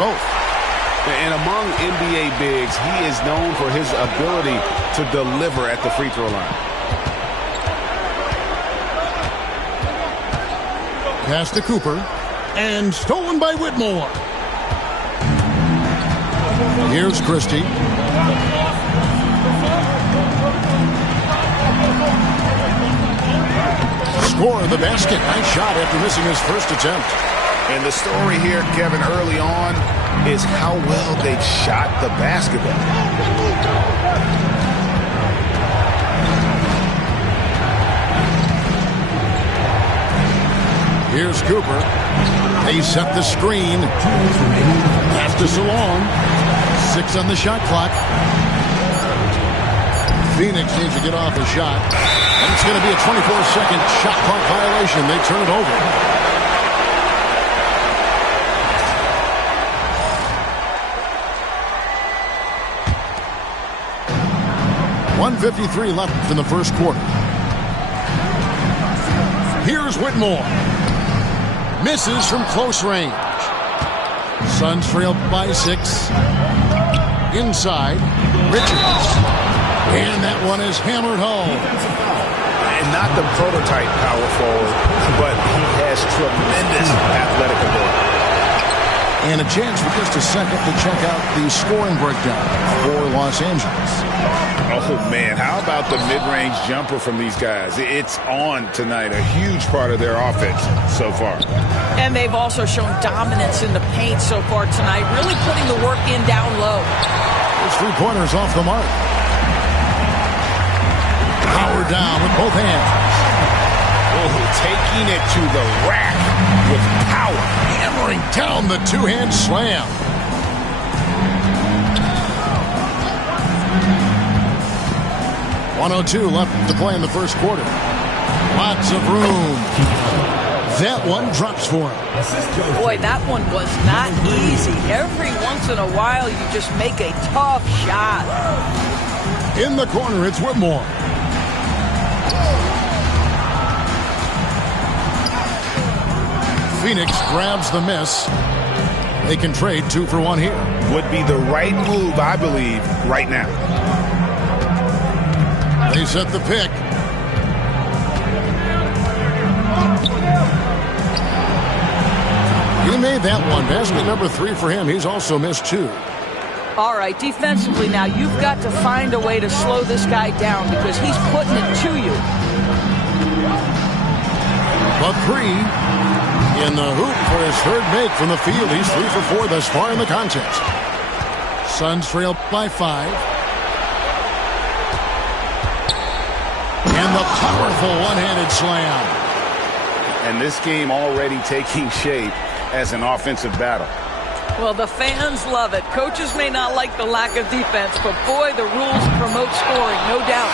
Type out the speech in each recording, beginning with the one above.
both. And among NBA bigs, he is known for his ability to deliver at the free throw line. Pass to Cooper. And stolen by Whitmore. Here's Christie. Score the basket. Nice shot after missing his first attempt. And the story here, Kevin, early on is how well they shot the basketball. Here's Cooper. They set the screen. Pass to Salon. 6 on the shot clock. Phoenix needs to get off a shot. And it's going to be a 24-second shot clock violation. They turn it over. .153 left in the first quarter. Here's Whitmore. Misses from close range. Suns trail by 6. Inside. Richards. And that one is hammered home. And not the prototype power forward, but he has tremendous athletic ability. And a chance for just a second to check out the scoring breakdown for Los Angeles. Oh, man, how about the mid-range jumper from these guys? It's on tonight, a huge part of their offense so far. And they've also shown dominance in the paint so far tonight, really putting the work in down low. There's 3-pointers off the mark. Power down with both hands. Oh, taking it to the rack with power. Hammering down the two-hand slam. .102 left to play in the first quarter. Lots of room. That one drops for him. Boy, that one was not easy. Every once in a while, you just make a tough shot. In the corner, it's Whitmore. Phoenix grabs the miss. They can trade 2 for 1 here. Would be the right move, I believe, right now. They set the pick. He made that one. Basket number 3 for him. He's also missed 2. All right, defensively now, you've got to find a way to slow this guy down because he's putting it to you. But 3 in the hoop for his third make from the field. He's 3 for 4 thus far in the contest. Suns trail by 5. And the powerful one-handed slam. And this game already taking shape as an offensive battle. Well, the fans love it. Coaches may not like the lack of defense, but boy, the rules promote scoring, no doubt.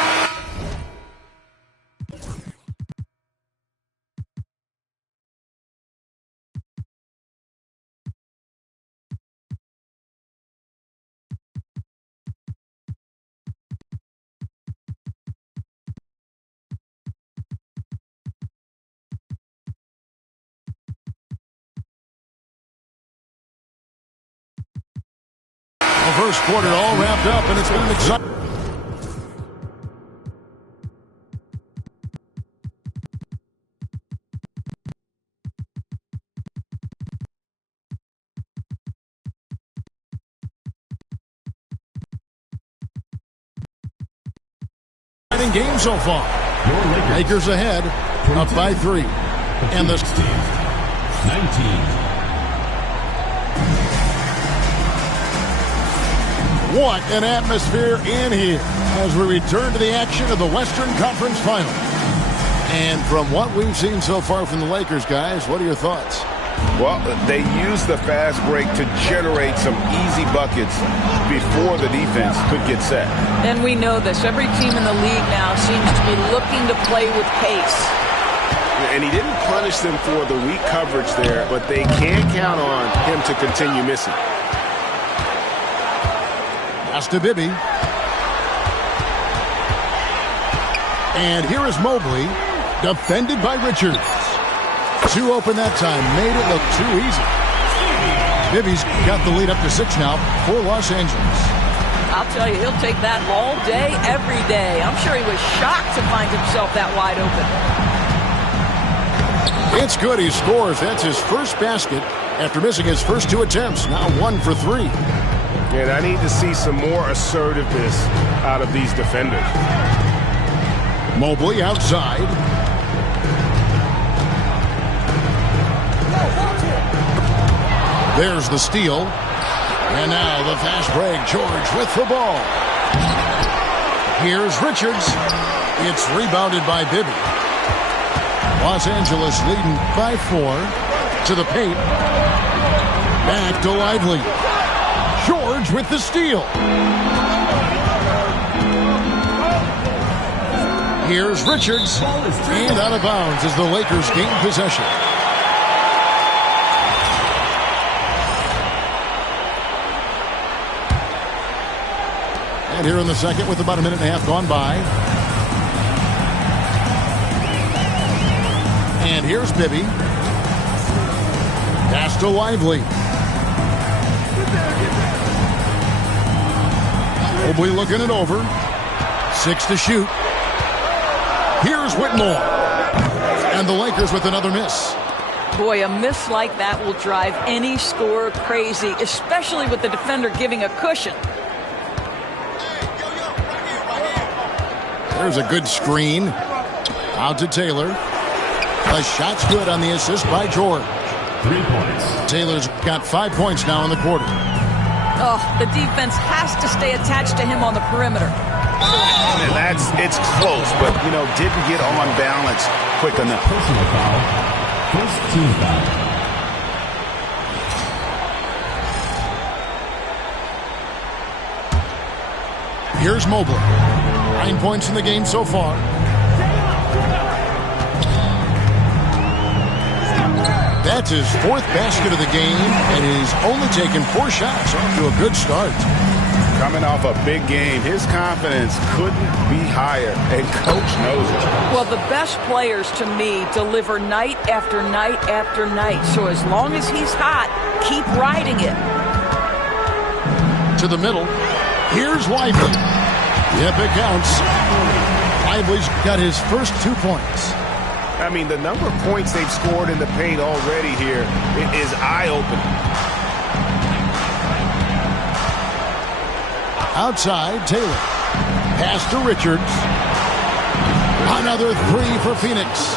First quarter all wrapped up, and it's been exciting. Game so far. Lakers ahead, up by 3. And the 19. What an atmosphere in here as we return to the action of the Western Conference Final. And from what we've seen so far from the Lakers, guys, what are your thoughts? Well, they use the fast break to generate some easy buckets before the defense could get set. And we know this. Every team in the league now seems to be looking to play with pace. And he didn't punish them for the weak coverage there, but they can't count on him to continue missing. Pass to Bibby. And here is Mobley, defended by Richards. 2 open that time, made it look too easy. Bibby's got the lead up to 6 now for Los Angeles. I'll tell you, he'll take that all day, every day. I'm sure he was shocked to find himself that wide open. It's good. He scores. That's his first basket after missing his first 2 attempts. Now 1 for 3. And I need to see some more assertiveness out of these defenders. Mobley outside. There's the steal. And now the fast break. George with the ball. Here's Richards. It's rebounded by Bibby. Los Angeles leading by 4 to the paint. Back to Lively. George with the steal. Here's Richards. And out of bounds as the Lakers gain possession. And here in the second with about a minute and a half gone by. And here's Bibby. Pass to Lively. Mobley looking it over. 6 to shoot. Here's Whitmore. And the Lakers with another miss. Boy, a miss like that will drive any scorer crazy, especially with the defender giving a cushion. There's a good screen. Out to Taylor. The shot's good on the assist by George. 3 points. Taylor's got 5 points now in the quarter. Oh, the defense has to stay attached to him on the perimeter. And it's close, but, didn't get on balance quick enough. Personal foul. First team foul. Here's Mobley. 9 points in the game so far. That's his 4th basket of the game, and he's only taken 4 shots. Off to a good start. Coming off a big game, his confidence couldn't be higher, and Coach knows it. Well, the best players, to me, deliver night after night after night. So as long as he's hot, keep riding it. To the middle. Here's Lively. Yep, it counts. Lively's got his first 2 points. I mean, the number of points they've scored in the paint already here is eye-opening. Outside, Taylor. Pass to Richards. Another 3 for Phoenix.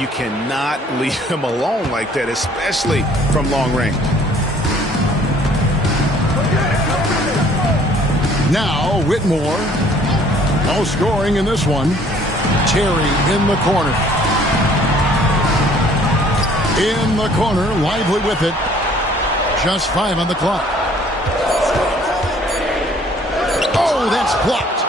You cannot leave him alone like that, especially from long range. Now, Whitmore. No scoring in this one. Terry in the corner. In the corner, Lively with it. Just 5 on the clock. Oh, that's blocked.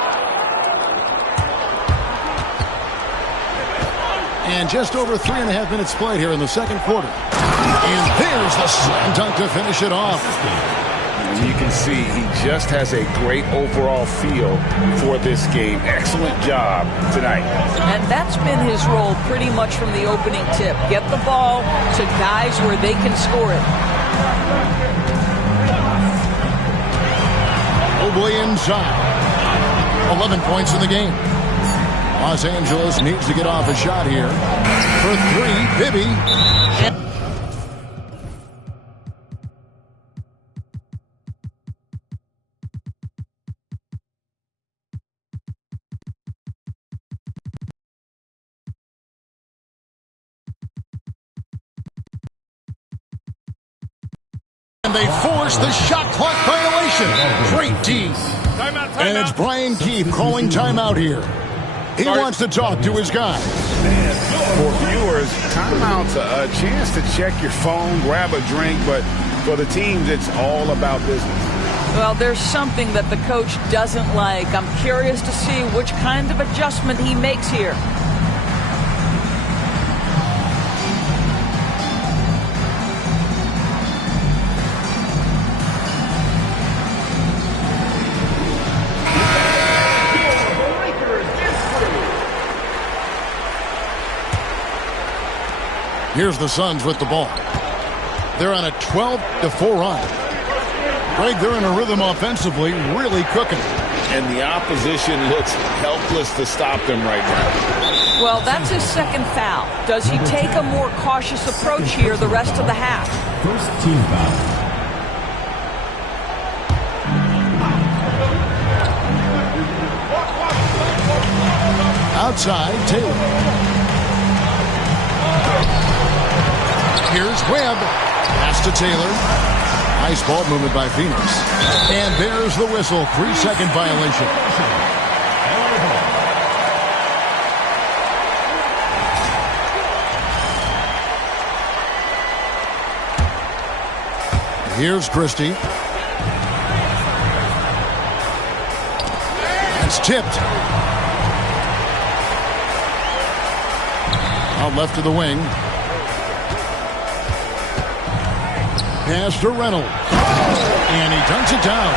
And just over 3.5 minutes played here in the second quarter. And there's the slam dunk to finish it off. You can see he just has a great overall feel for this game. Excellent job tonight. And that's been his role pretty much from the opening tip. Get the ball to guys where they can score it. Mobley inside. 11 points in the game. Los Angeles needs to get off a shot here. For 3, Bibby. And they force the shot clock violation. Great D. And it's Brian Keefe calling timeout here. He wants to talk to his guy. For viewers, timeout's a chance to check your phone, grab a drink, but for the teams, it's all about business. Well, there's something that the coach doesn't like. I'm curious to see which kind of adjustment he makes here. Here's the Suns with the ball. They're on a 12-4 run. Greg, they're in a rhythm offensively, really cooking. And the opposition looks helpless to stop them right now. Well, that's his second foul. Does he take a more cautious approach here the rest of the half? First team foul. Outside, Taylor. Here's Webb. Pass to Taylor. Nice ball movement by Phoenix. And there's the whistle. 3-second violation. Here's Christie. It's tipped. Out left to the wing. Pass to Reynolds. And he dunks it down.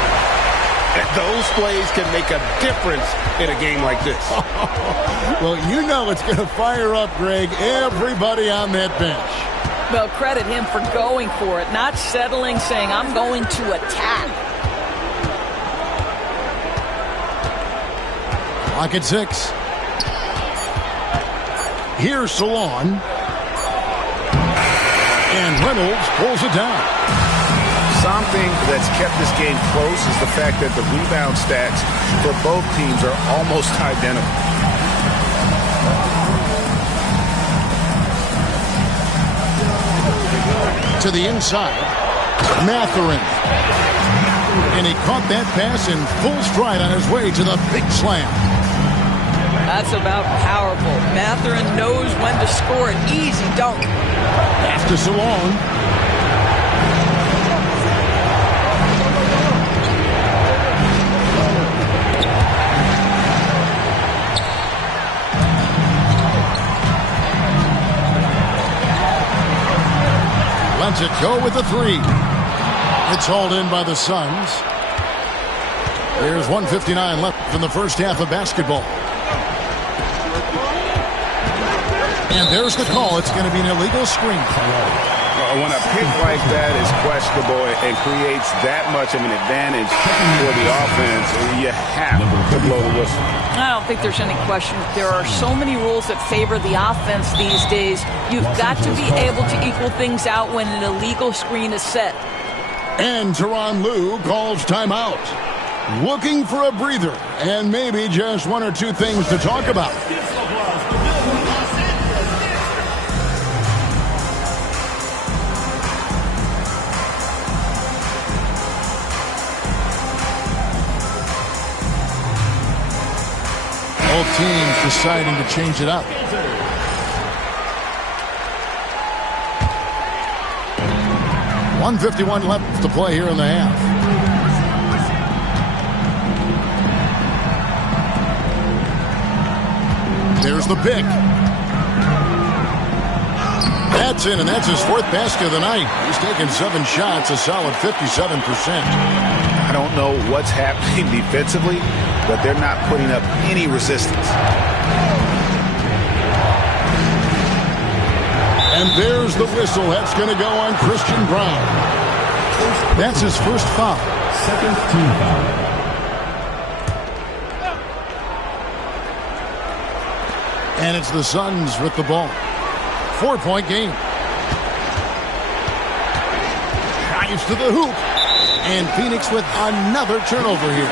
Those plays can make a difference in a game like this. Well, you know it's going to fire up, Greg, everybody on that bench. Well, credit him for going for it, not settling, saying, I'm going to attack. Clock at 6. Here's Salon. And Reynolds pulls it down. Something that's kept this game close is the fact that the rebound stats for both teams are almost identical. To the inside. Mathurin. And he caught that pass in full stride on his way to the big slam. That's about powerful. Mathurin knows when to score an easy dunk. Pass to Salon. Lets it go with the 3. It's hauled in by the Suns. There's 1:59 left in the first half of basketball. And there's the call. It's going to be an illegal screen. When a pick like that is questionable and creates that much of an advantage for the offense, you have to blow the whistle. I don't think there's any question. There are so many rules that favor the offense these days. You've got to be able to equal things out when an illegal screen is set. And Tyronn Lue calls timeout. Looking for a breather and maybe just one or two things to talk about. Both teams deciding to change it up. .151 left to play here in the half. There's the pick. That's in, and that's his 4th basket of the night. He's taken 7 shots, a solid 57%. I don't know what's happening defensively, but they're not putting up any resistance. And there's the whistle. That's going to go on Christian Braun. That's his first foul. Second team foul. And it's the Suns with the ball. 4-point game. Drives to the hoop. And Phoenix with another turnover here.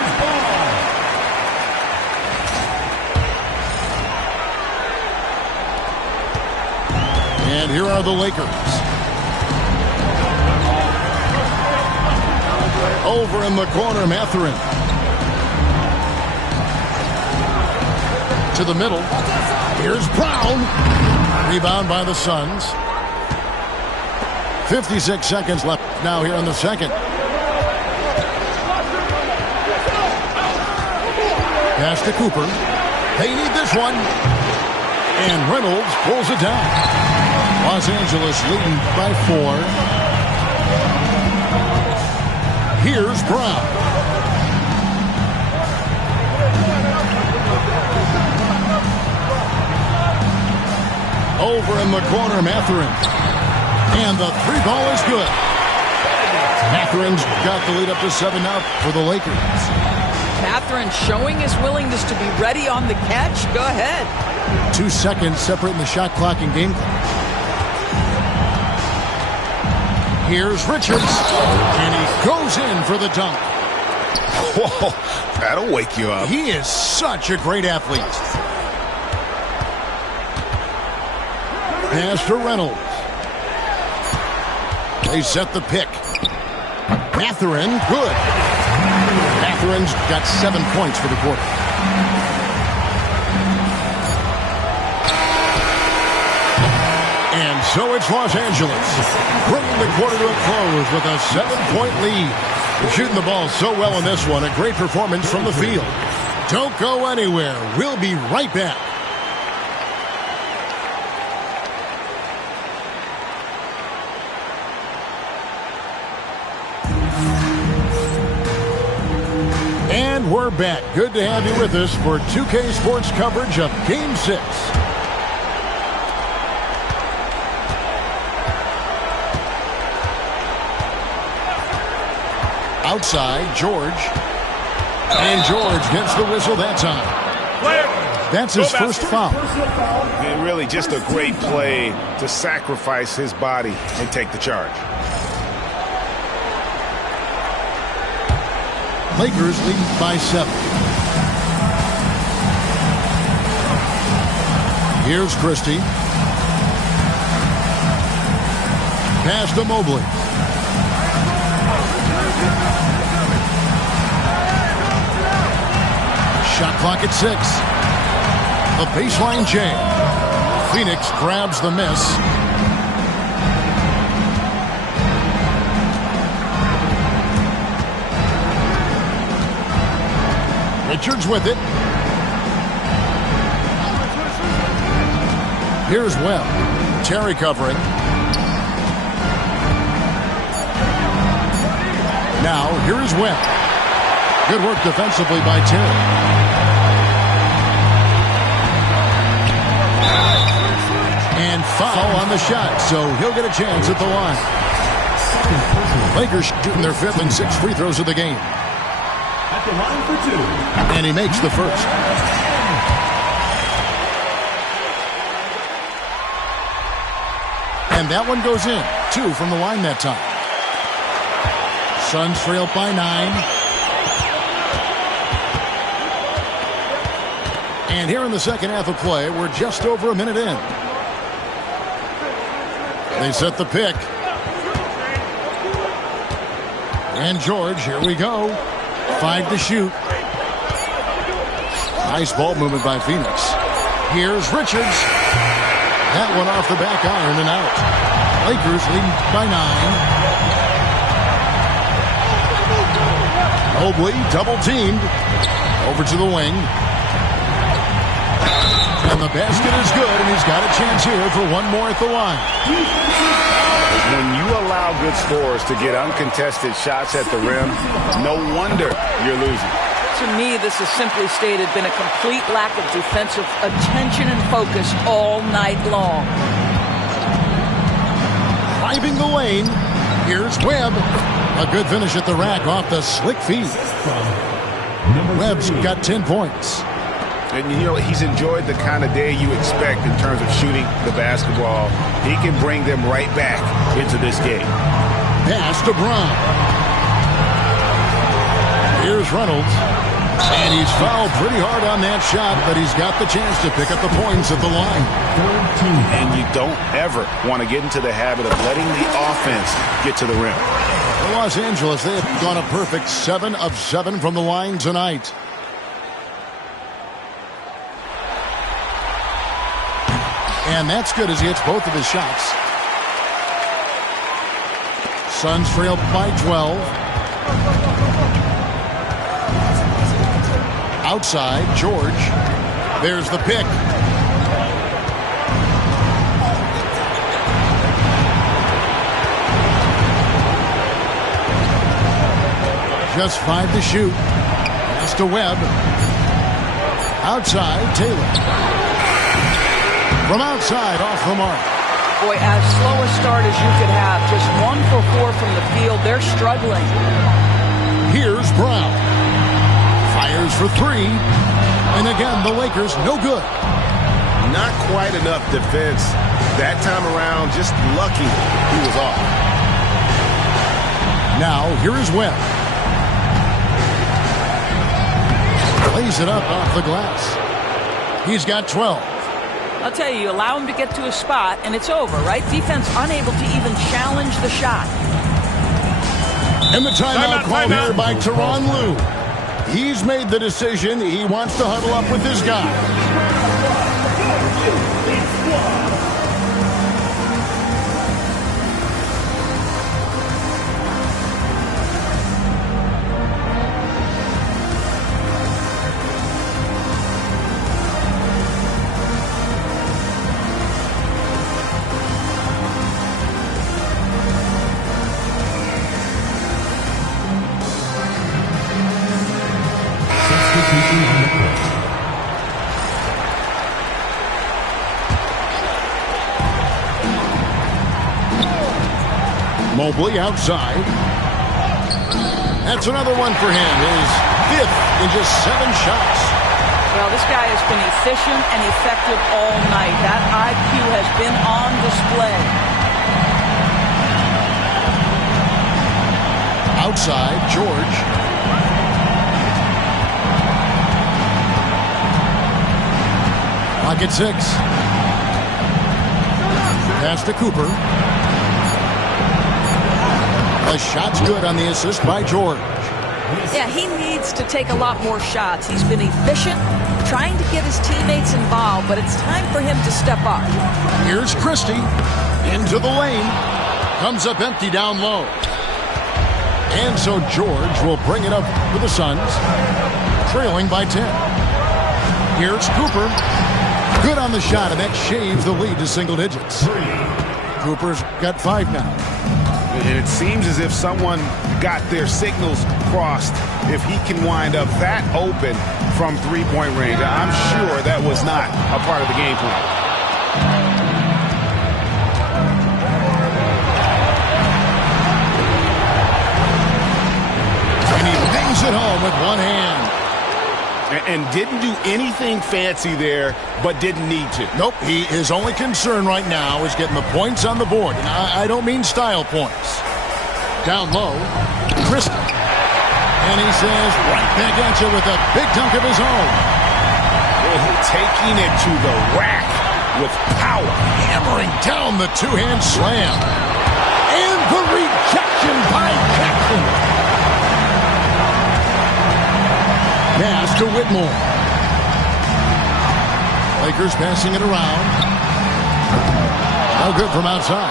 And here are the Lakers. Over in the corner, Mathurin. To the middle. Here's Brown. Rebound by the Suns. 56 seconds left now here in the second. Pass to Cooper. They need this one. And Reynolds pulls it down. Los Angeles leading by 4. Here's Brown. Over in the corner, Mathurin. And the three ball is good. Matherin's got the lead up to 7 up for the Lakers. Mathurin showing his willingness to be ready on the catch. Go ahead. 2 seconds separating the shot clock and game clock. Here's Richards, and he goes in for the dunk. Whoa, that'll wake you up. He is such a great athlete. Pass to Reynolds. They set the pick. Mathurin, good. Matherin's got 7 points for the quarter. And so it's Los Angeles, bringing the quarter to a close with a 7-point lead. They're shooting the ball so well in this one. A great performance from the field. Don't go anywhere. We'll be right back. And we're back. Good to have you with us for 2K Sports coverage of Game 6. Outside, George. And George gets the whistle that time. That's his first foul. And really just a great play to sacrifice his body and take the charge. Lakers lead by 7. Here's Christie. Pass to Mobley. Shot clock at 6. A baseline jam. Phoenix grabs the miss. Richards with it. Here's Webb. Terry covering. Now, here is Webb. Good work defensively by Terry. And foul on the shot, so he'll get a chance at the line. Lakers shooting their 5th and 6th free throws of the game. At the line for 2. And he makes the first. And that one goes in. 2 from the line that time. Suns trail by 9. And here in the second half of play, we're just over a minute in. They set the pick. And George, here we go. 5 to shoot. Nice ball movement by Phoenix. Here's Richards. That one off the back iron and out. Lakers leading by 9. Mobley double teamed. Over to the wing. And the basket is good, and he's got a chance here for one more at the line. When you allow good scorers to get uncontested shots at the rim, no wonder you're losing. To me, this has simply stated been a complete lack of defensive attention and focus all night long. Driving the lane. Here's Webb. A good finish at the rack off the slick feed. Webb's got 10 points. And, you know, he's enjoyed the kind of day you expect in terms of shooting the basketball. He can bring them right back into this game. Pass to Brown. Here's Reynolds. And he's fouled pretty hard on that shot, but he's got the chance to pick up the points at the line. And you don't ever want to get into the habit of letting the offense get to the rim. For Los Angeles, they have gone a perfect 7 of 7 from the line tonight. And that's good as he hits both of his shots. Suns trail by 12. Outside, George. There's the pick. Just 5 to shoot. Pass to Webb. Outside, Taylor. From outside, off the mark. Boy, as slow a start as you could have. Just 1 for 4 from the field. They're struggling. Here's Brown. Fires for 3. And again, the Lakers no good. Not quite enough defense that time around. Just lucky he was off. Now, here is Webb. Lays it up off the glass. He's got 12. I'll tell you, allow him to get to a spot, and it's over, right? Defense unable to even challenge the shot. And the timeout called here by Tyronn Lue. He's made the decision. He wants to huddle up with his guy. Mobley outside. That's another one for him. His 5th in just 7 shots. Well, this guy has been efficient and effective all night. That IQ has been on display. Outside, George. Pocket 6. Pass to Cooper. The shot's good on the assist by George. Yeah, he needs to take a lot more shots. He's been efficient, trying to get his teammates involved, but it's time for him to step up. Here's Christie. Into the lane. Comes up empty down low. And so George will bring it up for the Suns, trailing by 10. Here's Cooper. Good on the shot, and that shaves the lead to single digits. Cooper's got 5 now. And it seems as if someone got their signals crossed if he can wind up that open from three-point range. I'm sure that was not a part of the game plan. And he bangs it home with one hand. And didn't do anything fancy there, but didn't need to. Nope, his only concern right now is getting the points on the board. And I don't mean style points. Down low, Christie. And he says, right back at you with a big dunk of his own. Taking it to the rack with power. Hammering down the two-hand slam. And the rejection by Jackson. Pass to Whitmore. Lakers passing it around. No good from outside.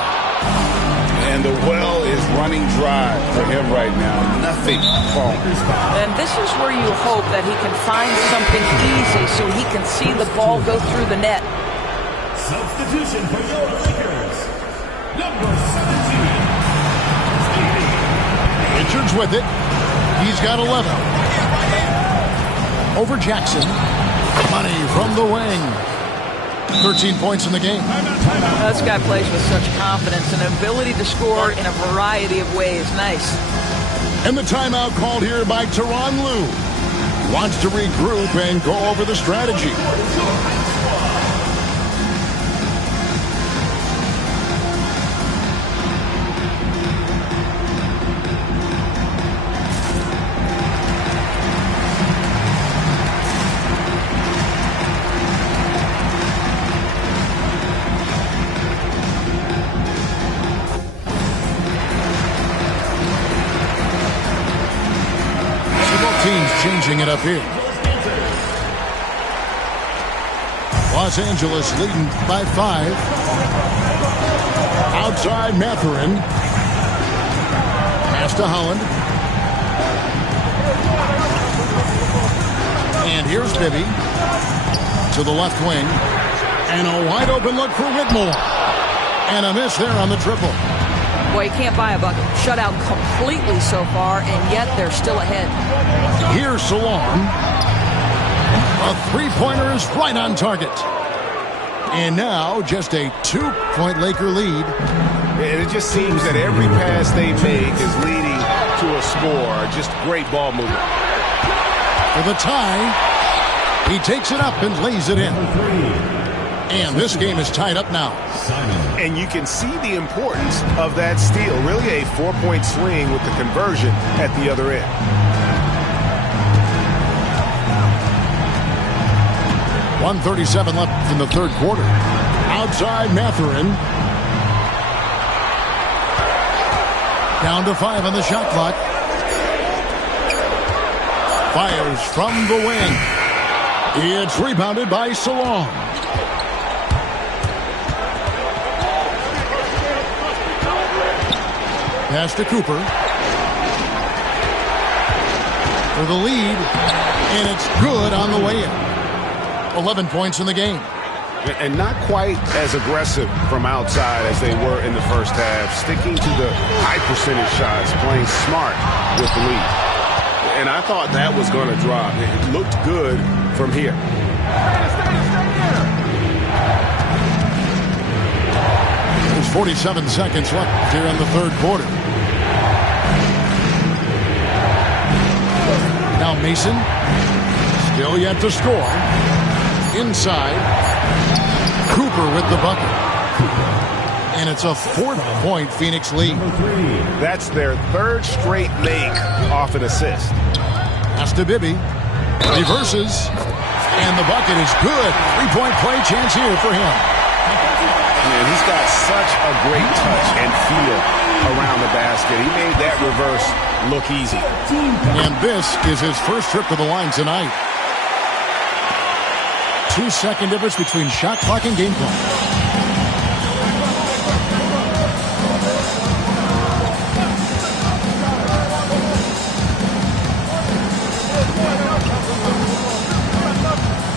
And the well is running dry for him right now. Nothing falling. And this is where you hope that he can find something easy so he can see the ball go through the net. Substitution for your Lakers. Number 17. Richards with it. He's got 11. Over Jackson. Money from the wing. 13 points in the game. This guy plays with such confidence and ability to score in a variety of ways. Nice. And the timeout called here by Tyronn Lue. Wants to regroup and go over the strategy. Changing it up here. Los Angeles leading by 5. Outside Mathurin. Pass to Holland. And here's Bibby to the left wing. And a wide open look for Whitmore. And a miss there on the triple. Boy, you can't buy a bucket. Shut out completely so far, and yet they're still ahead. Here's Salon. A three-pointer is right on target. And now just a 2-point Laker lead. And it just seems that every pass they make is leading to a score. Just great ball movement. For the tie, he takes it up and lays it in. And this game is tied up now. And you can see the importance of that steal. Really a 4-point swing with the conversion at the other end. .137 left in the third quarter. Outside Mathurin. Down to 5 on the shot clock. Fires from the wing. It's rebounded by Salon. Pass to Cooper. For the lead. And it's good on the way in. 11 points in the game. And not quite as aggressive from outside as they were in the first half. Sticking to the high percentage shots, playing smart with the lead. And I thought that was going to drop. It looked good from here. There's 47 seconds left here in the third quarter. Now Mason. Still yet to score. Inside. Cooper with the bucket. And it's a 4-point Phoenix lead. That's their third straight make off an assist. Pass to Bibby. Reverses. And the bucket is good. 3-point play chance here for him. Man, he's got such a great touch and feel around the basket. He made that reverse look easy. And this is his first trip to the line tonight. 2-second difference between shot clock and game clock.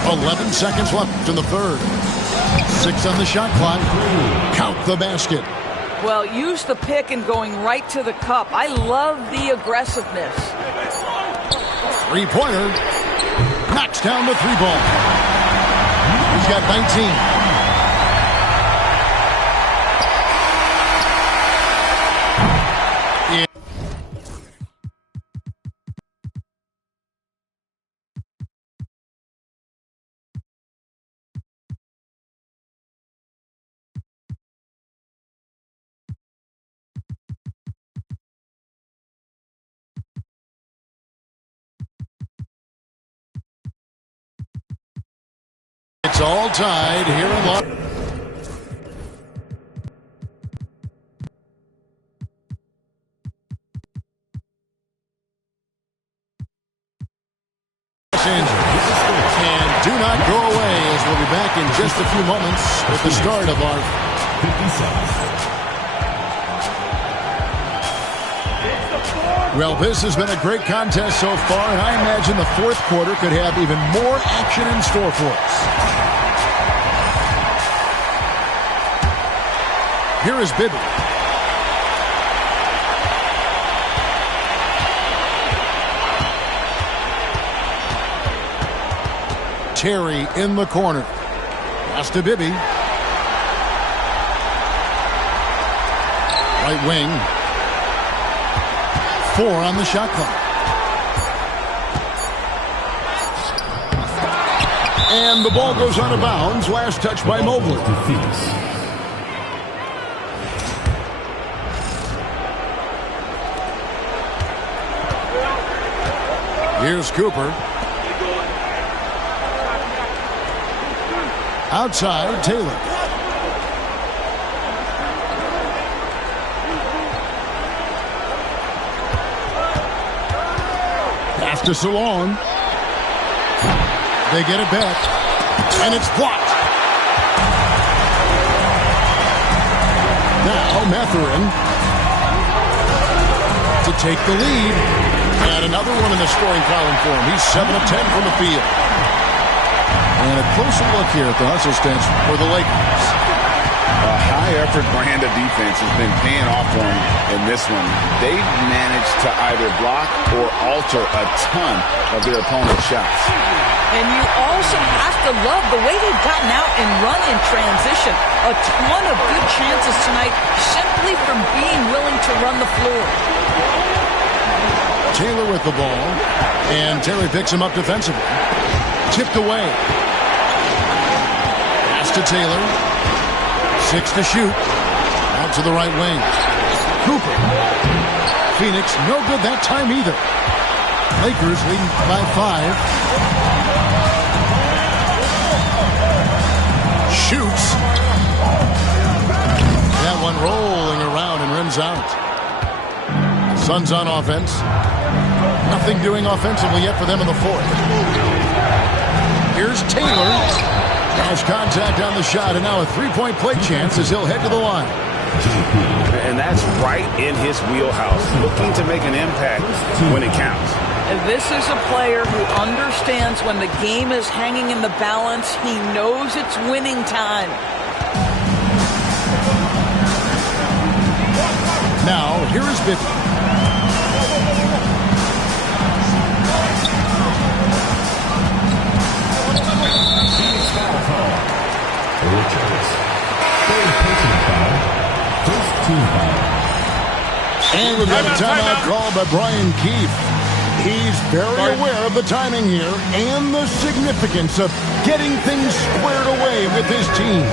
.11 seconds left in the third. 6 on the shot clock. Count the basket. Well, use the pick and going right to the cup. I love the aggressiveness. Three-pointer. Knocks down the 3-ball. He's got 19. It's all tied here in Los Angeles. And do not go away, as we'll be back in just a few moments with the start of our 57. Well, this has been a great contest so far, and I imagine the fourth quarter could have even more action in store for us. Here is Bibby. Terry in the corner. Pass to Bibby. Right wing. 4 on the shot clock. And the ball goes out of bounds. Last touch by Mobley. Here's Cooper. Outside, Taylor. Pass to Salon. They get it back. And it's blocked. Now Mathurin to take the lead. And another one in the scoring column for him. He's 7 of 10 from the field. And a closer look here at the hustle stats for the Lakers. A high high-effort brand of defense has been paying off for them in this one. They've managed to either block or alter a ton of their opponent's shots. And you also have to love the way they've gotten out and run in transition. A ton of good chances tonight simply from being willing to run the floor. Taylor with the ball, and Terry picks him up defensively. Tipped away. Pass to Taylor. 6 to shoot. Out to the right wing. Cooper. Phoenix, no good that time either. Lakers leading by 5. Shoots. That one rolling around and rims out. Suns on offense. Nothing doing offensively yet for them in the fourth. Here's Taylor. Has contact on the shot, and now a three-point play chance as he'll head to the line. And that's right in his wheelhouse, looking to make an impact when it counts. This is a player who understands when the game is hanging in the balance. He knows it's winning time. Now, here is Bibby. And we've got a timeout called by Brian Keefe. He's very aware of the timing here and the significance of getting things squared away with his team.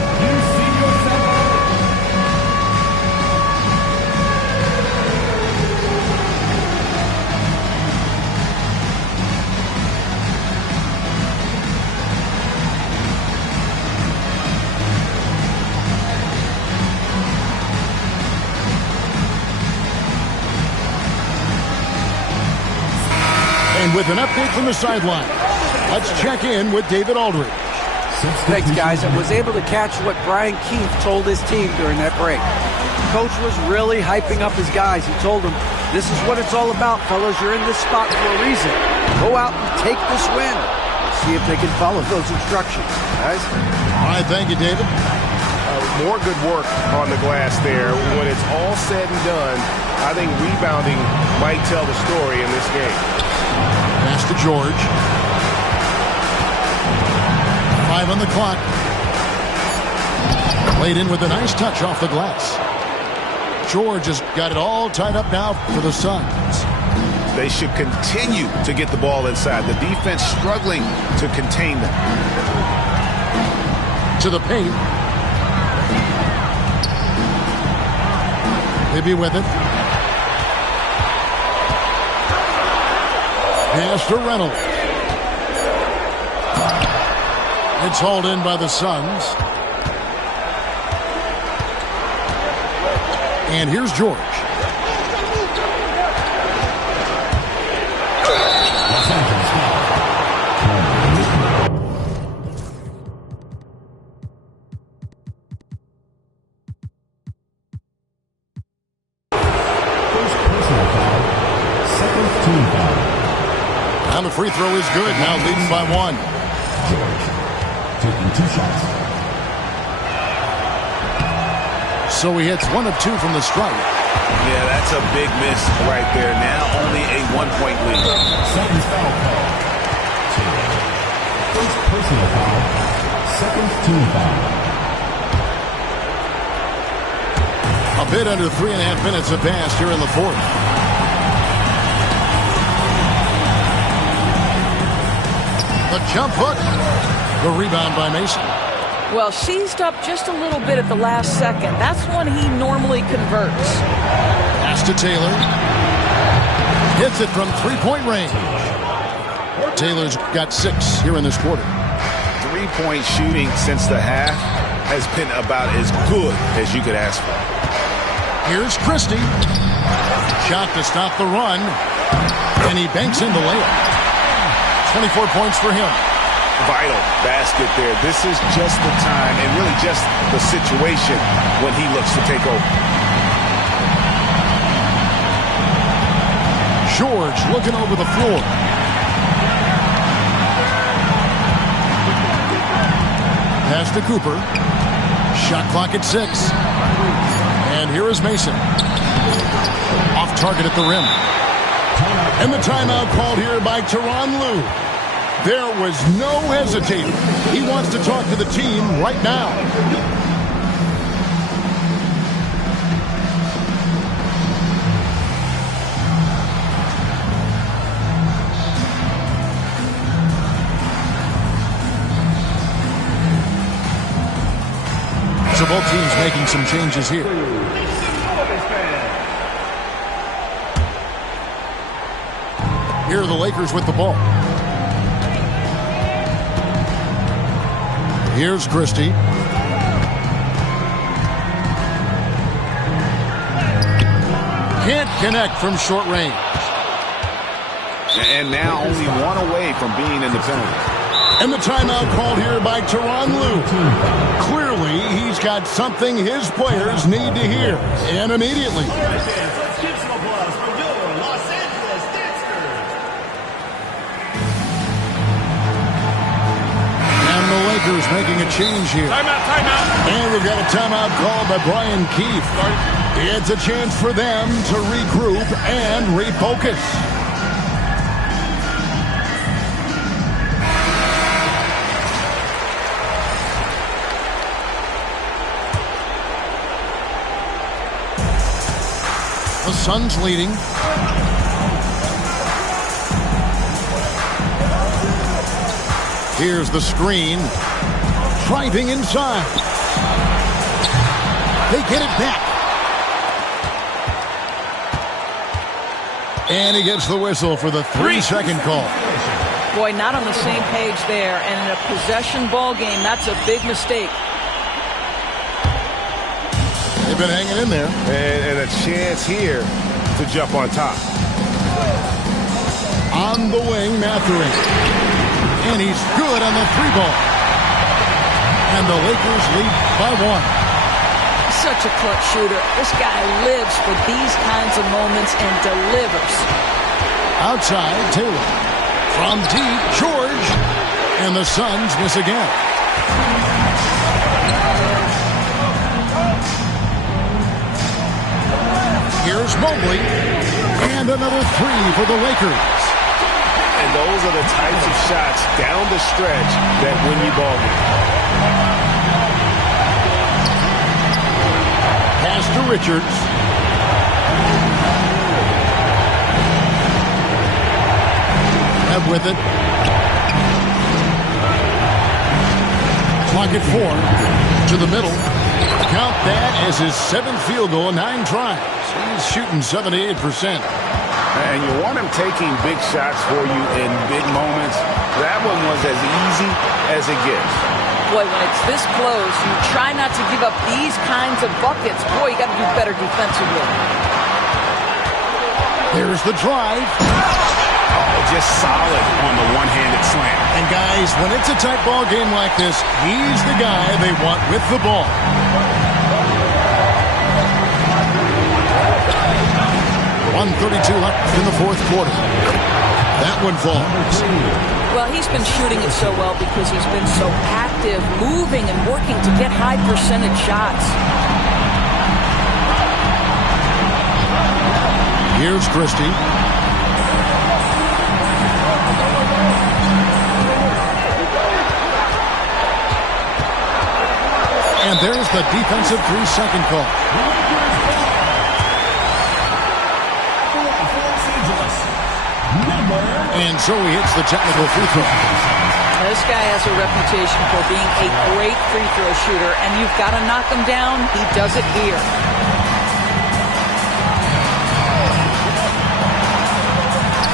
And with an update from the sideline, let's check in with David Aldridge. Thanks, guys. I was able to catch what Brian Keefe told his team during that break. Coach was really hyping up his guys. He told them, this is what it's all about, fellas. You're in this spot for a reason. Go out and take this win. Let's see if they can follow those instructions, guys. All right, thank you, David. More good work on the glass there. When it's all said and done, I think rebounding might tell the story in this game. Pass to George. 5 on the clock. Played in with a nice touch off the glass. George has got it all tied up now for the Suns. They should continue to get the ball inside. The defense struggling to contain them. To the paint. Maybe with it. Pass to Reynolds. It's hauled in by the Suns. And here's George. And the free throw is good. Now leading by 1. George taking 2 shots. So he hits 1 of 2 from the stripe. Yeah, that's a big miss right there. Now only a 1-point lead. Second foul call. Taylor. First personal foul. Second team foul. A bit under 3.5 minutes have passed here in the fourth. The jump hook. The rebound by Mason. Well, seized up just a little bit at the last second. That's when he normally converts. Pass to Taylor. Hits it from three-point range. Taylor's got 6 here in this quarter. 3-point shooting since the half has been about as good as you could ask for. Here's Christie. Shot to stop the run. And he banks in the layup. 24 points for him. Vital basket there. This is just the time and really just the situation when he looks to take over. George looking over the floor. Pass to Cooper. Shot clock at 6. And here is Mason. Off target at the rim. And the timeout called here by Tyronn Lue. There was no hesitating. He wants to talk to the team right now. So both teams making some changes here. Here are the Lakers with the ball. Here's Christie. Can't connect from short range. And now only one away from being in the penalty. And the timeout called here by Tyronn Lue. Clearly, he's got something his players need to hear, and immediately. And the Lakers making a change here. Timeout. And we've got a timeout called by Brian Keefe. It's a chance for them to regroup and refocus. The Suns leading. Here's the screen. Driving inside. They get it back. And he gets the whistle for the 3-second call. Boy, not on the same page there. And in a possession ball game, that's a big mistake. They've been hanging in there. And a chance here to jump on top. On the wing, Mathurin. And he's good on the 3-ball. And the Lakers lead by 1. Such a clutch shooter. This guy lives for these kinds of moments and delivers. Outside, Taylor. From deep, George. And the Suns miss again. Here's Mobley. And another 3 for the Lakers. And those are the types of shots down the stretch that win you ball games. Pass to Richards. Webb with it. Clock at 4. To the middle. Count that as his 7th field goal in 9 tries. He's shooting 78%. And you want him taking big shots for you in big moments. That one was as easy as it gets. Boy, when it's this close, you try not to give up these kinds of buckets. Boy, you got to do better defensively. Here's the drive. Oh, just solid on the one-handed slam. And guys, when it's a tight ball game like this, he's the guy they want with the ball. .132 left in the 4th quarter. That one falls. Well, he's been shooting it so well because he's been so active, moving and working to get high percentage shots. Here's Christie. And there's the defensive 3-second call. And so he hits the technical free throw. This guy has a reputation for being a great free throw shooter, and you've got to knock him down. He does it here.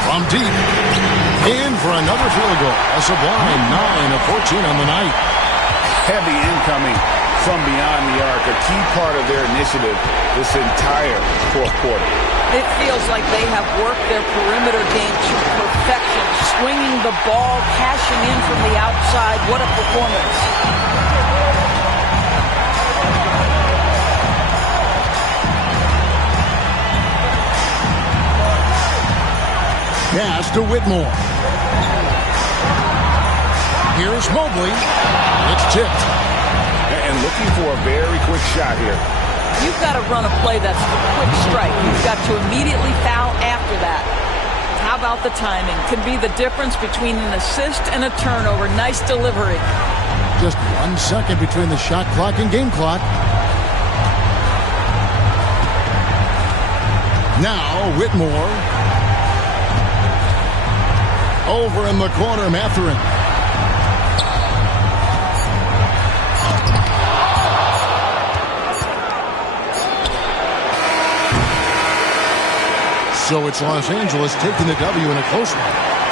From deep. In for another field goal. A sublime 9 of 14 on the night. Heavy incoming from beyond the arc, a key part of their initiative this entire 4th quarter. It feels like they have worked their perimeter game to perfection, swinging the ball, cashing in from the outside. What a performance. Pass to Whitmore. Here's Mobley. It's tipped. And and looking for a very quick shot here. You've got to run a play that's a quick strike. You've got to immediately foul after that. How about the timing? Can be the difference between an assist and a turnover. Nice delivery. Just 1 second between the shot clock and game clock. Now, Whitmore. Over in the corner, Mathurin. So it's Los Angeles taking the W in a close one.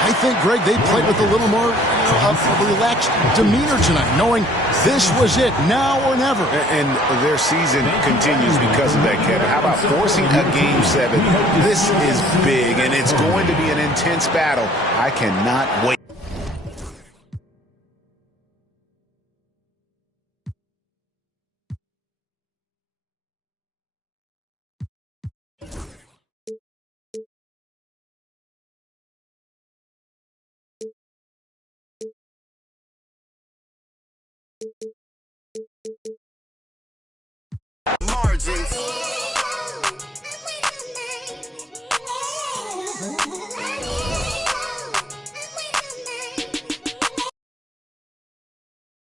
I think, Greg, they played with a little more of a relaxed demeanor tonight, knowing this was it, now or never. And their season continues because of that, Kevin. How about forcing a Game 7? This is big, and it's going to be an intense battle. I cannot wait. Margins.